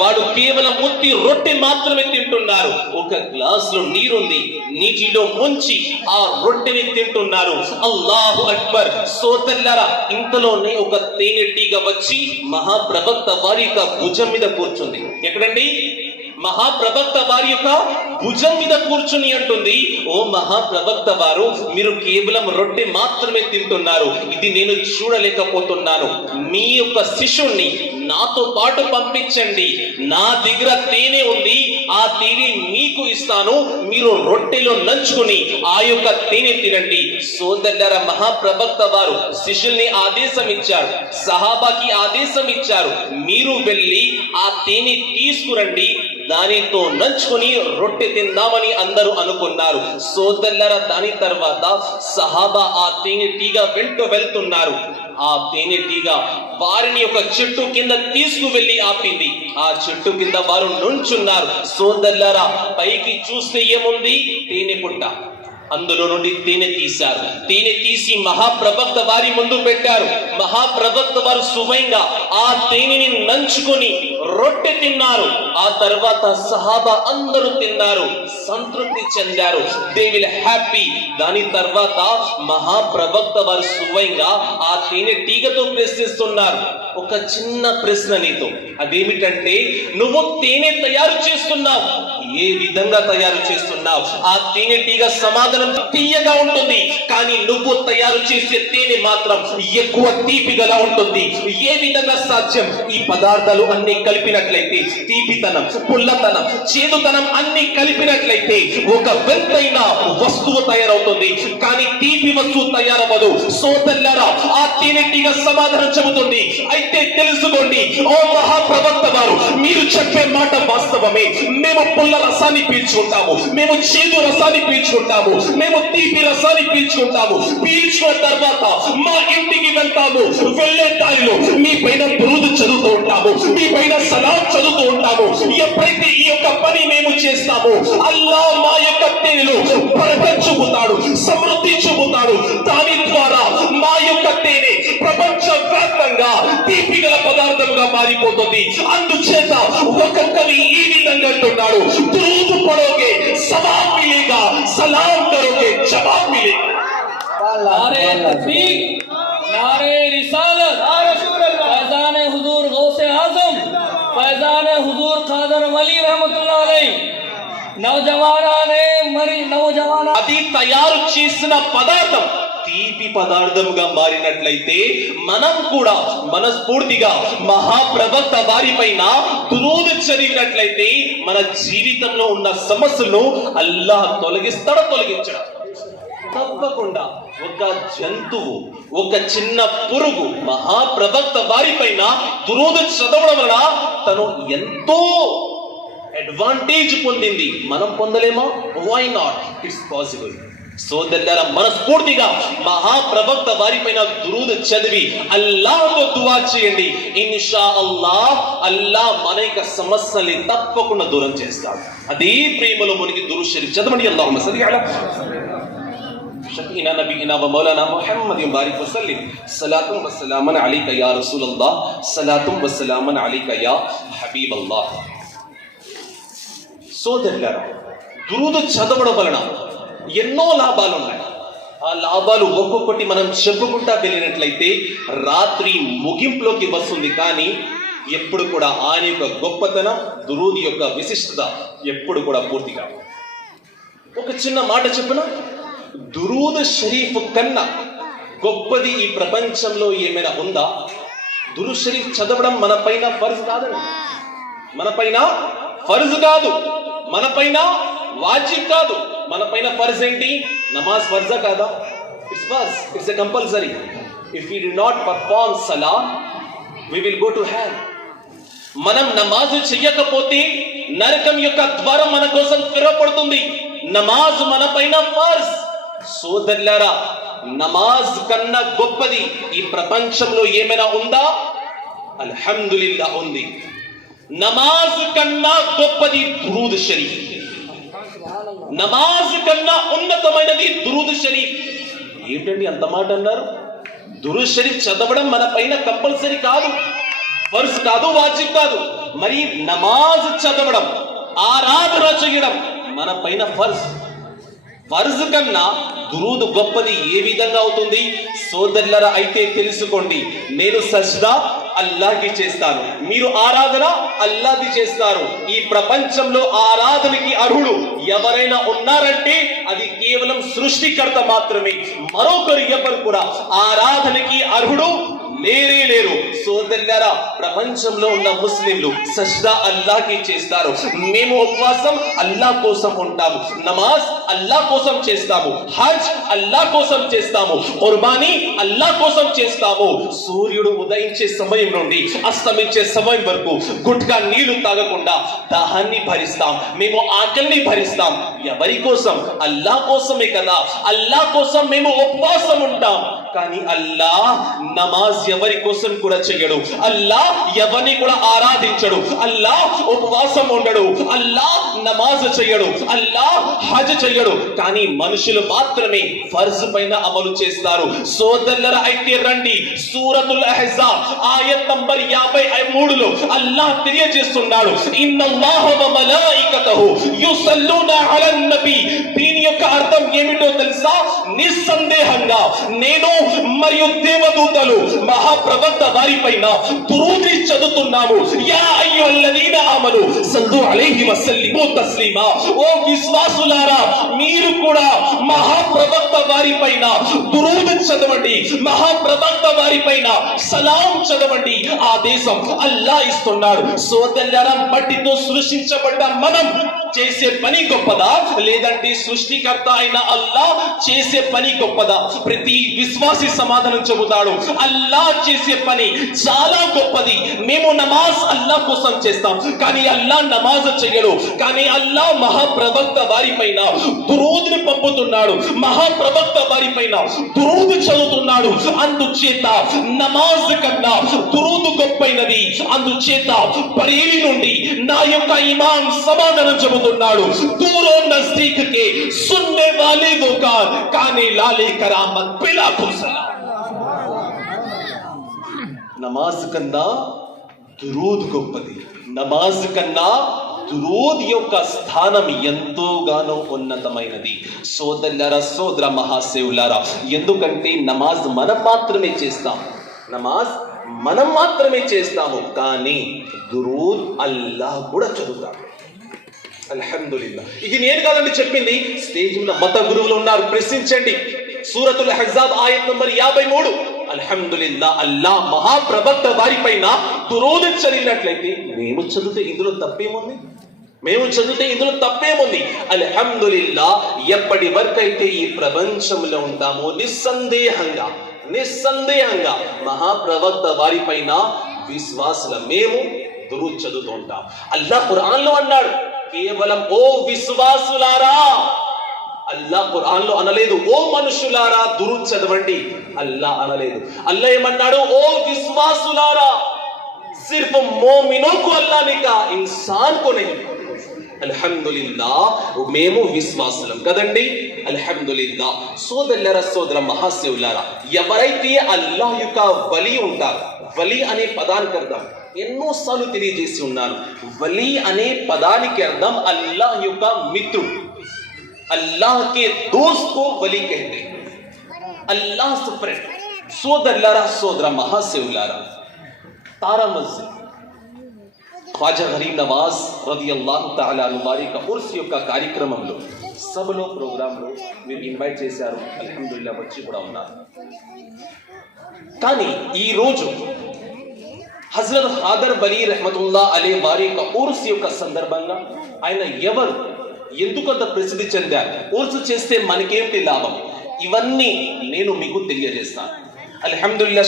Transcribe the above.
వాడు కేవలం ముత్తి రొట్టె మాత్రమే తింటున్నారు. ఒక గ్లాసులో నీరుంది, నీటిలో ముంచి ఆ రొట్టెని తింటున్నారు. అల్లాహు అక్బర్. సోదరులారా, ఇంతలోనే ఒక తేనెటీగ వచ్చి మహాప్రవక్త వారి యొక్క భుజం మీద కూర్చుంది. ఎక్కడండి? మహాప్రవక్త వారి యొక్క భుజం మీద కూర్చుని అంటుంది, ఓ మహాప్రవక్త వారు, మీరు కేవలం రొట్టె మాత్రమే తింటున్నారు, ఇది నేను చూడలేకపోతున్నాను. మీ యొక్క శిష్యుణ్ణి నాతో పాటు పంపించండి, నా దగ్గర తేనె ఉంది, ఆ తేనె మీకు ఇస్తాను, మీరు రొట్టెలో నంచుకుని ఆ యొక్క తేనె తినండి. సోదరులారా, మహాప్రవక్త వారు శిష్యుల్ని ఆదేశం ఇచ్చారు, సహాబాకి ఆదేశం ఇచ్చారు, మీరు వెళ్ళి ఆ తేనె తీసుకురండి, దానితో నంచుకుని రొట్టె తిందామని అందరూ అనుకున్నారు. సోదరులారా, దాని తర్వాత సహాబా ఆ తేనెటీగ వెంట వెళ్తున్నారు. ఆ తేనెటీగ వారిని ఒక చెట్టు కింద తీసుకువెళ్ళి ఆపింది. ఆ చెట్టు కింద వారు నుంచున్నారు. సోదరులారా, పైకి చూస్తే ఏముంది? తేనె పుట్ట. అందులో నుండి తేనె తీశారు. తేనె తీసి మహాప్రవక్త వారి ముందు పెట్టారు. మహాప్రవక్త వారు స్వయంగా ఆ తేనెని నంచుకొని రొట్టె తిన్నారు. ఆ తర్వాత సహాబా అందరూ తిన్నారు, సంతృప్తి చెందారు. They will happy. దాని తర్వాత మహాప్రవక్త వారు స్వయంగా ఆ తేనె టీగతో ప్రశ్నిస్తున్నారు. ఒక చిన్న ప్రశ్న నీతో, అదేమిటంటే, నువ్వు తేనె తయారు చేస్తున్నావు, ఏ విధంగా తయారు చేస్తున్నావు? ఆ తేనెటీగ సమాధానం తీయగా ఉంటుంది, కానీ నువ్వు తయారు చేసే తేనె మాత్రం ఎక్కువ తీపిగా ఉంటుంది. ఏ విధంగా సాధ్యం? ఈ పదార్థాలు అన్ని కలిపినట్లయితే తీపితనం, పుల్లతనం, చేదుతనం అన్ని కలిపినట్లయితే ఒక వింతైన వస్తువు తయారవుతుంది, కానీ తీపి వస్తువు తయారవ్వదు. సోదరులారా, ఆ తేనెటీగ సమాధానం చెబుతుంది, అయితే తెలుసుకోండి ఓ మహాప్రవక్త వారు, మీరు చెప్పే మాట వాస్తవమే. మేము పుల్ల రసాన్ని పీల్చుకుంటాము, మేము చేదు రసాన్ని పీల్చుకుంటాము, మేము తీపి రసాన్ని పీల్చుకుంటాము. పీల్చుకున్న తర్వాత మా ఇంటికి వెళ్తాము, వెళ్లే దారిలో మీ పైన దురూదు చదువుతూ ఉంటాము, మీ పైన సలాం చదువుతూ ఉంటాము. ఎప్పుడైతే ఈ యొక్క పని మేము చేస్తాము, అల్లా మా యొక్క తేనెలో బరకత్ చూపుతాడు, సమృద్ధి చూపుతాడు. దాని ద్వారా మా యొక్క తేనె ప్రపంచ వ్యాప్తంగా తీపి గల పదార్థముగా మారిపోతుంది. అందుచేత ఒక కవి ఈ విధంగా అంటున్నాడు, దురూదు పడోగే సవాబ్ మిలేగా, సలాం కరోగే జవాబ్ మిలేగా. नारे तकबीर, नारे रिसालत, फैजान हुजूर गौसे आजम, फैजान हुजूर कादर वली रहमतुल्लाह अलैह. నౌజవానా అది తయారు చేసిన పదార్థం తీపి పదార్థంగా మారినట్లయితే మనం కూడా మనస్ఫూర్తిగా మహాప్రవక్త వారి పైన దురూదు చదివినట్లయితే మన జీవితంలో ఉన్న సమస్యలను అల్లాహ్ తొలగించడం తప్పకుండా. ఒక జంతువు, ఒక చిన్న పురుగు మహాప్రవక్త వారి పైన దురూదు చదవడం వలన తను ఎంతో అడ్వాంటేజ్ పొందింది. మనం పొందలేమా? Why not? It's possible. సోదరులారా, మనస్ఫూర్తిగా మహాప్రవక్త వారి పైన దురూద్ చదివి అల్లాహ్తో దువా చేయండి. ఇన్షా అల్లాహ్, అల్లాహ్ మన యొక్క సమస్యల్ని తప్పకుండా దూరం చేస్తాడు. అదే ప్రేమలో మునిగి దురూద్ షరీఫ్ చదవండి. అల్లాహుమ్మ సల్లి అలా షఫీనా నబీనా వ మౌలానా ముహమ్మదిన్ బారిక్ వసల్లిం. సలాతుం వ సలామన్ అలైక యా రసూలల్లాహ్, సలాతుం వ సలామన్ అలైక యా హబీబల్లాహ్. సోదరులారా, దురూద్ చదవడం వలన ఎన్నో లాభాలు ఉన్నాయి. ఆ లాభాలు ఒక్కొక్కటి మనం చెప్పుకుంటా వెళ్ళినట్లయితే రాత్రి ముగింపులోకి వస్తుంది. కానీ ఎప్పుడు కూడా ఆయన యొక్క గొప్పతనం, దురూద్ యొక్క విశిష్టత ఎప్పుడు కూడా పూర్తిగా. ఒక చిన్న మాట చెప్పిన, దురూద్ షరీఫ్ కన్నా గొప్పది ఈ ప్రపంచంలో ఏమైనా ఉందా? దురూద్ షరీఫ్ చదవడం మన పైన ఫర్జ్ కాదండి, మన పైన ఫర్జ్ కాదు, మన పైన వాజిబ్ కాదు. మన పైన ఫర్జ్ ఏంటి? నమాజ్ ఫర్జా కాదా? ఇట్స్ ఫర్జ్, it's a compulsory. If we do not perform సలా, we will go to hell. మనం నమాజ్ చెయ్యకపోతే నరకం యొక్క ద్వారం మన కోసం తెరవబడుతుంది. నమాజ్ మన పైన ఫర్జ్. సోదరులారా, నమాజ్ కన్నా గొప్పది ఈ ప్రపంచంలో ఏమైనా ఉందా? అల్హమ్దులిల్లాహ్ ఉంది. నమాజ్ కన్నా గొప్పది దురూద్ షరీఫ్. నమాజ్ కన్నా ఉన్నతమైనది దురూద్ షరీఫ్. ఏంటండి అంత మాట అన్నారు? దురూద్ షరీఫ్ చదవడం మన పైన కంపల్సరీ కాదు, ఫర్జ్ కాదు, వాజిబ్ కాదు. మరి నమాజ్ చదవడం, ఆరాధన చేయడం మన పైన ఫర్జ్ కన్నా దురూద్ గొప్పది ఏ విధంగా అవుతుంది సోదరులారా? అయితే తెలుసుకోండి, నేను సజ్దా అల్లాహ్కి చేస్తాను, మీరు ఆరాధన అల్లాహ్ది చేస్తారు. ఈ ప్రపంచంలో ఆరాధనకి అర్హుడు ఎవరైనా ఉన్నారంటే అది కేవలం సృష్టికర్త మాత్రమే. మరొకరు ఎవరు కూడా ఆరాధనకి అర్హుడు లేరు. సోదరులారా, ప్రపంచంలో ఉన్న ముస్లింలు సజ్దా అల్లాహ్కి చేస్తారు. మేము ఉపవాసం అల్లాహ్ కోసం ఉంటాము, నమాజ్ అల్లాహ్ కోసం చేస్తాము, హజ్ అల్లాహ్ కోసం చేస్తాము, కుర్బానీ అల్లాహ్ కోసం చేస్తాము. సూర్యుడు ఉదయించే సమయం నుండి అస్తమించే సమయం వరకు గుట్కా నీళ్లు తాగకుండా దాహాన్ని భరిస్తాం, మేము ఆకలిని భరిస్తాం. ఎవరి కోసం? అల్లాహ్ కోసమే కదా. అల్లాహ్ కోసం మేము ఉపవాసం ఉంటాం. కానీ అల్లాహ్ నమాజ్ ఎవరి కోసం కూడా చెయ్యడు, అల్లాహ్ ఎవరిని కూడా ఆరాధించడు, అల్లాహ్ ఉపవాసం ఉండడు, అల్లాహ్ నమాజ్ చెయ్యడు, అల్లాహ్ హజ్ చెయ్యడు. కానీ మనుషులు మాత్రమే ఫర్జ్ పైన అమలు చేస్తారు. సోదరులారా, అయితే రండి, సూరతుల్ అహ్జాబ్ ఆయత్ నంబర్ 53లో అల్లాహ్ తెలియజేస్తున్నాడు, ఇన్నల్లాహ వ మలాయికతహు యుసల్లూనా అలన్ నబీ. దీని యొక్క అర్థం ఏమిటో తెలుసా? నిస్సందేహంగా నేను మరియు దేవదూతలు మహాప్రవక్త వారిపైన దురూద్ చదువుతున్నాము. యా అయ్యుహల్లదీన ఆమను సల్లు అలైహి వసల్లిము తస్లీమా. ఓ విశ్వాసులారా, మీరు కూడా మహాప్రవక్త వారిపైన దురూద్ చదవండి, మహాప్రవక్త వారిపైన సలాం చదవండి. ఆదేశం అల్లాహ్ ఇస్తున్నాడు. సోదరులారా, మట్టితో సృష్టించబడ్డ మనం చేసే పని గొప్పదా, లేదంటే సృష్టికర్త అయిన అల్లాహ్ చేసే పని గొప్పదా? ప్రతి విశ్వాసి సమాధానం చెబుతాడు, అల్లాహ్ చేసే పని చాలా గొప్పది. మేము నమాజ్ అల్లాహ్ కోసం చేస్తాం, కానీ అల్లాహ్ నమాజ్ చెయ్యడు. కానీ అల్లాహ్ మహాప్రవక్త వారిపైన దురూద్ని పంపుతున్నాడు, మహాప్రవక్త వారిపైన దురూద్ చదువుతున్నాడు. అందుచేత నమాజ్ కన్నా దురూద్ గొప్పైనది. అందుచేత బరేలి నుండి నా యొక్క ఇమాం సమాధానం చెబుతున్నాడు, దూరో నజదీక్ కే సున్నే వాలే वो काने लाले करामत बिला खुसला. నమాజ్ కన్నా దురూద్ గొప్పది. నమాజ్ కన్నా దురూద్ యొక్క స్థానం ఎంతోగానో ఉన్నతమైనది. సోదరులారా, సోదర మహాశివులారా, ఎందుకంటే నమాజ్ మనం మాత్రమే చేస్తాం, నమాజ్ మనం మాత్రమే చేస్తాము, కానీ దురూద్ అల్లాహ్ కూడా చదువుతాడు. అల్హమ్దులిల్లా. ఇది నేను కాదండి చెప్పింది, స్టేజ్ మీద మత గురువులు ఉన్నారు, ప్రశ్నించండి. సూరతుల్ అహ్జాబ్ ఆయత్ నంబర్ 53. అల్హమ్దులిల్లా, అల్లాహ్ మహాప్రవక్త వారిపైన దురూద్ చదివినట్లయితే మేము చదివితే ఇందులో తప్పేముంది? అల్హమ్దులిల్లా, ఎప్పటి వరకు అయితే ఈ ప్రపంచంలో ఉంటామో నిస్సందేహంగా మహాప్రవక్త వారిపైన విశ్వాసుల మేము దురూద్ చదువుతూ ఉంటాం. అల్లాహ్ ఖురాన్లో అన్నాడు, కేవలం ఓ విశ్వాసులారా. అల్లాహ్ ఖురాన్లో అనలేదు ఓ మనుషులారా దురూద్ చదవండి, అల్లాహ్ అనలేదు. అల్లాహ్ ఏమన్నాడు? ఓ విశ్వాసులారా. సిర్ఫ్ మోమినో కు అల్లాహ్ నే కహా, ఇన్సాన్ కో నహీ. అల్హమ్దులిల్లా, మేము విశ్వాసులం కదండి. అల్హమ్దులిల్లా. సోదరులారా, సోదర మహాశివులారా, ఎవరైతే అల్లాహ్ యొక్క వలి ఉంటారు, వలి అనే పదానికి అర్థం ఎన్నోసార్లు తెలియజేసి ఉన్నాను. వలి అనే పదానికి అర్థం అల్లాహ్ యొక్క మిత్రుడు, అల్లాహ్ కే దోస్త్ को వలి कहते, అల్లాహ్ ఫ్రెండ్. సోదరులారా, సోదర మహాశివులారా, తారా మస్జిద్ ఖ్వాజా గరీబ్ నవాజ్ రదియల్లాహు తఆలా అన్హు వారి ఉర్స్ యొక్క కార్యక్రమంలో సభలో ప్రోగ్రాంలో మీరు ఇన్వైట్ చేశారు. అల్హమ్దులిల్లా, వచ్చి కూడా ఉన్నారు. కానీ ఈ రోజు హజరత్ ఖాదర్ వలీ రహ్మతుల్లా అలే వారి యొక్క ఉర్స్ యొక్క సందర్భంగా ఆయన ఎవరు, ఎందుకంత ప్రసిద్ధి చెందారు, ఉర్స్ చేస్తే మనకేంటి లాభం, ఇవన్నీ నేను మీకు తెలియజేస్తాను. అల్హమ్దులిల్లా.